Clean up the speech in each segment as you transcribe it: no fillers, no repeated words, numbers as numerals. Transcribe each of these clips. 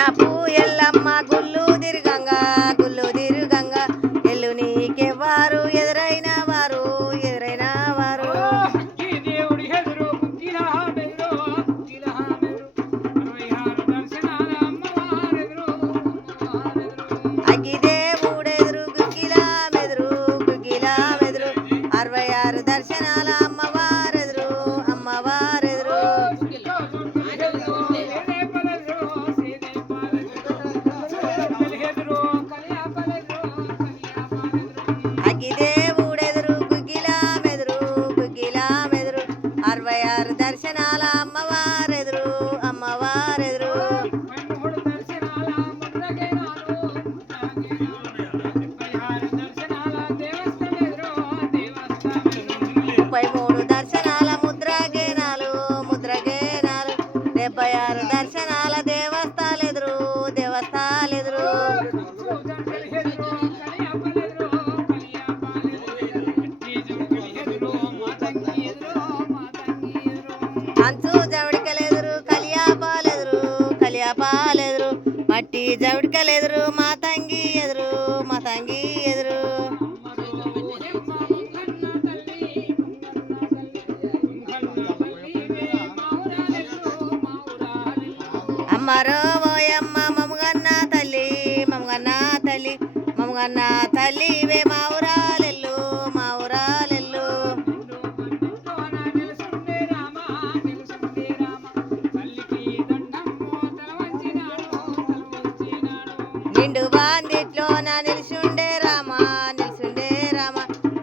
చిన్నపు ఎల్లమ్మ గుళ్ళు తిరుగంగా ఎల్లు నీకెవ్వారు ఎదురైన వారు అగ్గిదేవుడెదురు గుగ్గిలా మెదురు 66 దర్శనాల అమ్మవారెదురు అగ్గిదేవుడెదురు గుగ్గిలా మెదురు 66 దర్శనాల అమ్మవారెదురు ముప్పై మూడు దర్శనాల ముద్రగేనాలు 76 దర్శనాల దేవస్థాలెదురు అంచు జవిడికలెదురు కలియాపాలెదురు మట్టి జవిడికలెదురు మా తంగి ఎదురు అమ్మరో ఓయమ్మ మమగన్న తల్లి వే మా ఊరాలెల్లు నిండు బాందిట్లో నా నిలిచుండే రామా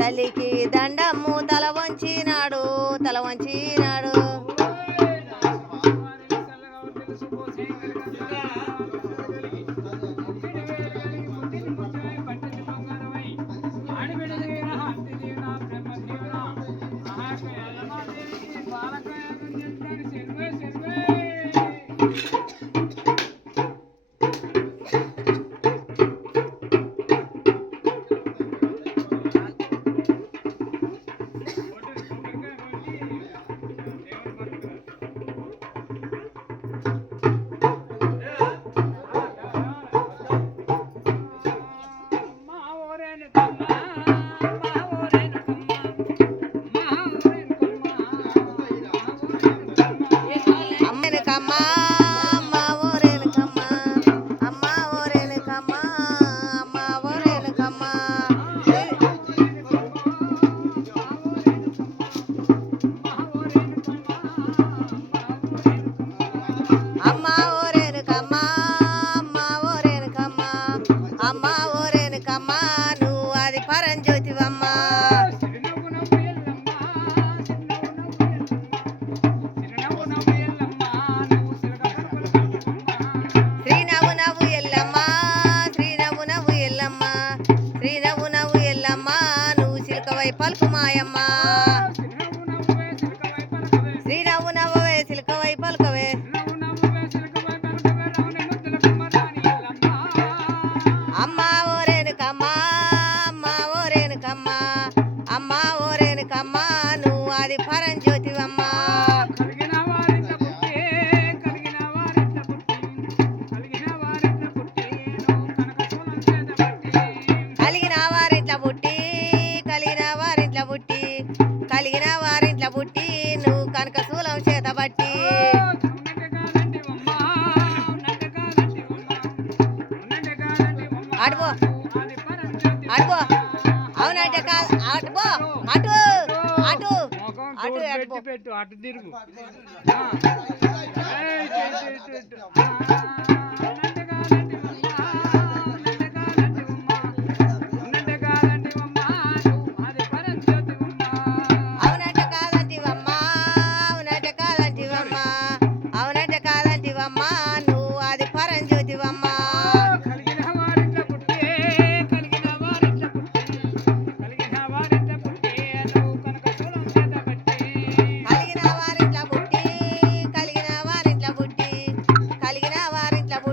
తల్లికి దండము తల వంచినాడు పలుకు మాయమ్మ శ్రీనవ్వు నవ్వవే సిల్కవై పలుకవే అమ్మ ఓరేనుకమ్మ నువ్వు అది పరంజ్యోతివమ్మ కలిగిన వారింట్ల పుట్టి నువ్వు కనక శూలం చేత బట్టి అటుపో అవునంటే కాదు అటు తిరుగు కలిగిన వారింట్ల పుట్టి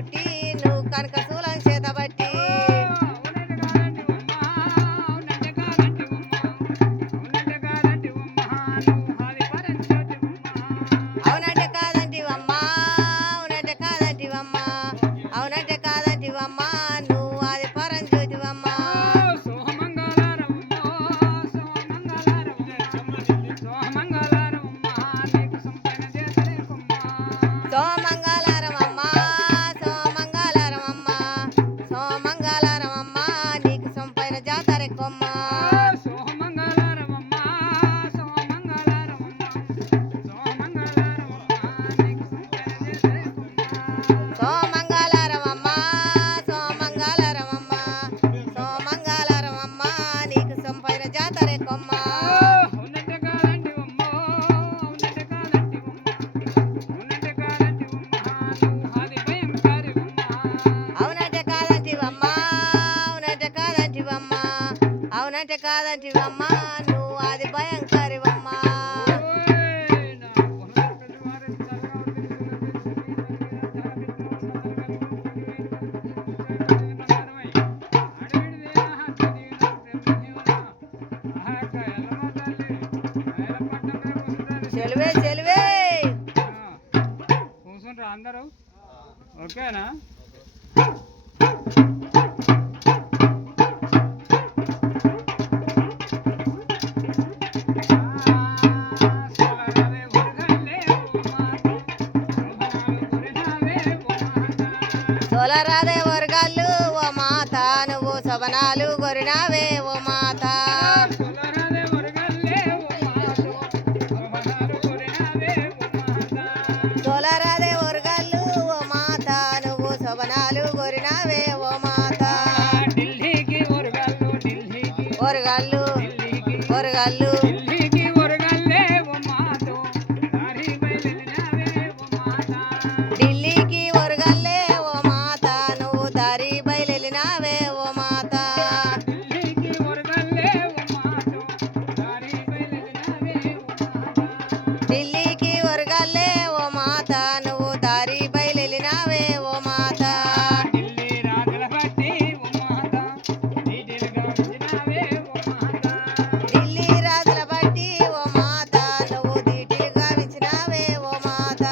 చెలివే చెలివే కూర్చుంటారా అందరూ ఓకేనా తోలరాదే వర్గాలు ఓ మాత నువ్వు శోభనాలు గొరినావే ఓ మాత తోలరాదే వర్గాలు ఓ మాత నువ్వు శోభనాలు గొరినావే ఓ మాత వర్గాలు వర్గాలు ఢిల్లీకి వర్గాలే ఓ మాత నువ్వు దారి బయలునావే ఓ మాత ఢిల్లీకి వర్గాలే ఓ మాత నువ్వు దారి బయలునావే ఓ మాత ఢిల్లీ రాజుల బట్టి ఓ మాత నువ్వు దీటిగా విచ్చినావే ఓ మాత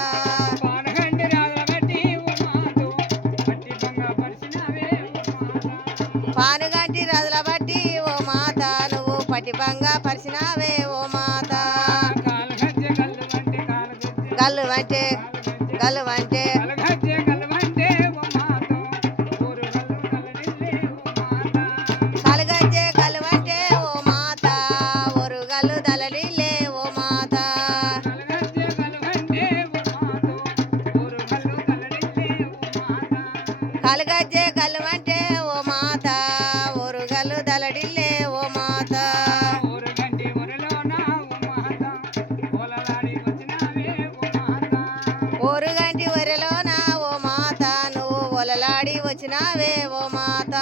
పానుగంటి రాజుల బట్టి ఓ మాత నువ్వు పటిబంగా పరిచినావే ఓ మాత గల్లు అంటే గల్లు అంటే కలగజ్జే గల్లు అంటే ఓ మాత ఒరుగల్లు దళలిల్లే ఓ మాత కలగజ్జే గల్లు అంటే ఓ మాత ఒరుగల్లు దళడిల్లే ఓ మాత ఓరుగంటి ఒరెలోన ఓ మాత నువ్వు ఒలలాడి వచ్చినావే ఓ మాత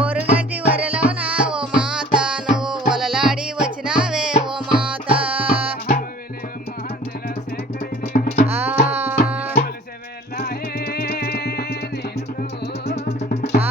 ఓరుగంటి ఒరెలోన ఓ మాత నువ్వు ఒలలాడి వచ్చినావే ఓ మాత ఆ ఆ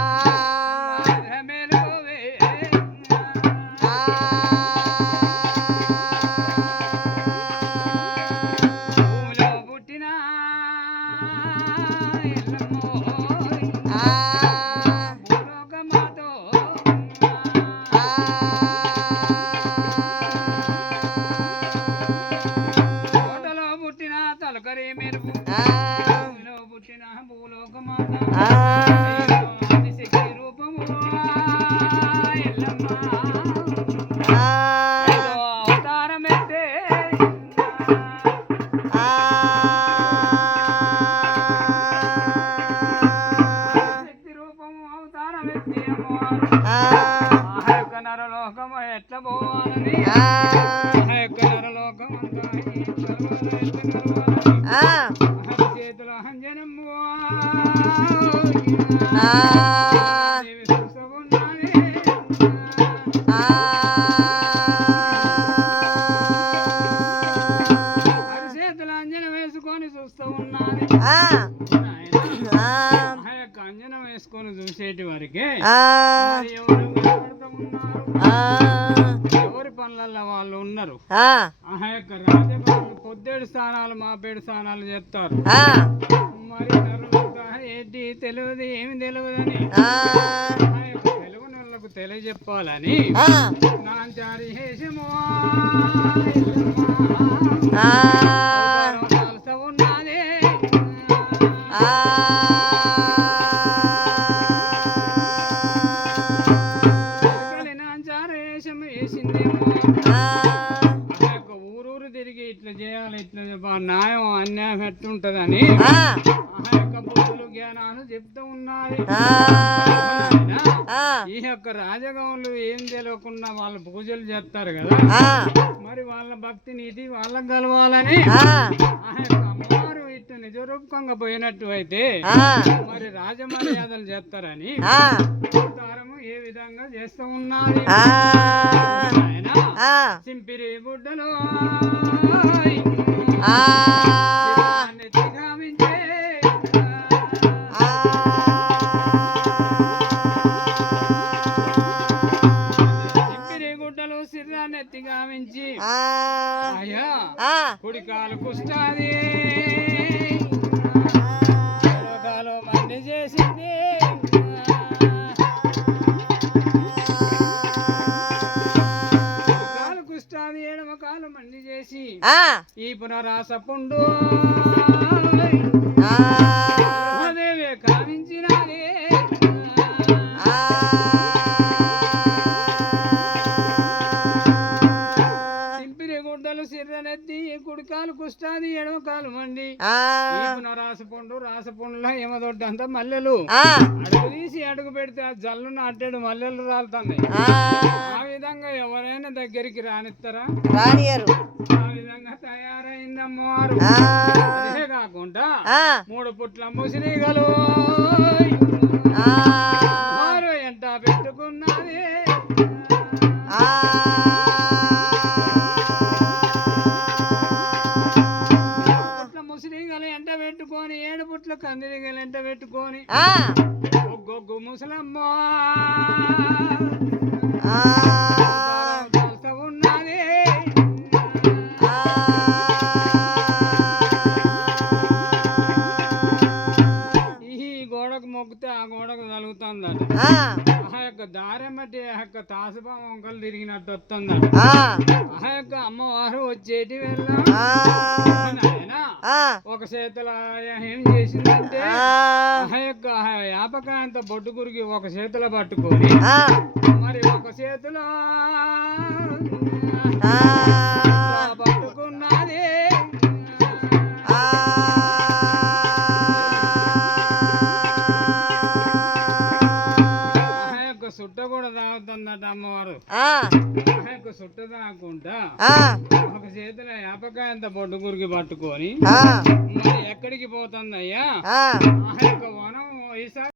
నరలోకం ఎట్లా పోవాలని నరలోకం చేతుల హంజనమ్మ చేతుల అంజనం వేసుకొని చూస్తూ ఉన్నది అంజనం వేసుకొని చూసేటి వారికి ఎవరి పనులలో వాళ్ళు ఉన్నారు ఆ యొక్క రాజభవన్ పొద్దేడు స్థానాలు మాపేడు స్థానాలు చెప్తారు మరి ఏంటి తెలియదు ఏమి తెలియదని తెలుగు నెలకు తెలియజెప్పాలని నాంచారి హేషము ఉన్నది నాంచారేషం వేసిందేమో ఊరూరు తిరిగి ఇట్లా చేయాలి ఇట్లా న్యాయం అన్యాయం ఎట్లుంటదని ఆ యొక్క బుద్ధులు జ్ఞానాలు చెప్తూ ఉన్నది ఈ యొక్క రాజగౌన్లు ఏం తెలియకుండా వాళ్ళు పూజలు చేస్తారు కదా మరి వాళ్ళ భక్తి నీతి వాళ్ళకి కలవాలని ఆ యొక్క అమ్మవారు ఇట్లా నిజరూపకంగా పోయినట్టు అయితే మరి రాజమర్యాదలు చేస్తారని అవతారము ఏ విధంగా చేస్తూ ఉన్నది సింపిరి బుడ్డలో కుష్టాది కాలు మండి చేసింది కాలు కుష్టాది ఎడమ కాలు మండి చేసి ఈ పునరాస పుండు దేవే కావించినారే గుడ్డలు సిర్రనెత్తి కుడికాలు కుష్టాది ఎడమ కాలు మండి రాసపండు రాసపండులో ఏమదొడ్డంతా మల్లెలు అడుగు తీసి అడుగు పెడితే ఆ జల్లును అడ్డాడు మల్లెలు రాలుతున్నాయి ఆ విధంగా ఎవరైనా దగ్గరికి రానిస్తారా రానియరు ఆ విధంగా తయారైంది అమ్మవారు అదే కాకుండా 3 పుట్ల ముసిరిగలు ఎంట పెట్టుకున్నది ముసిరిగలు ఎంట పెట్టుకొని 7 పుట్ల కందిరిగలు ఎంట పెట్టుకొని ఒక్కొక్క ముసలమ్మ ఉన్నది ఈ గోడకు మొక్కితే ఆ గోడకు తలుగుతుందట ఆ యొక్క దారం బట్టి ఆ యొక్క తాసుపా వంకలు తిరిగినట్టు వస్తుందట ఆ యొక్క అమ్మవారు వచ్చేటి వెళ్ళ ఒక చేతుల ఏం చేసిందంటే ఆ యొక్క యాపకాయంత బొడ్డు గురికి ఒక చేతుల పట్టుకొని మరి ఒక చేతిలో పట్టుకున్నది సుట్ట కూడా తాగుతుందట అమ్మవారు సుట్ట తాగకుండా ఒక చేతిలో యాపకాయంత బొడ్డు గురికి పట్టుకొని మరి ఎక్కడికి పోతుందయ్యా ఆ యొక్క వనం ఈసారి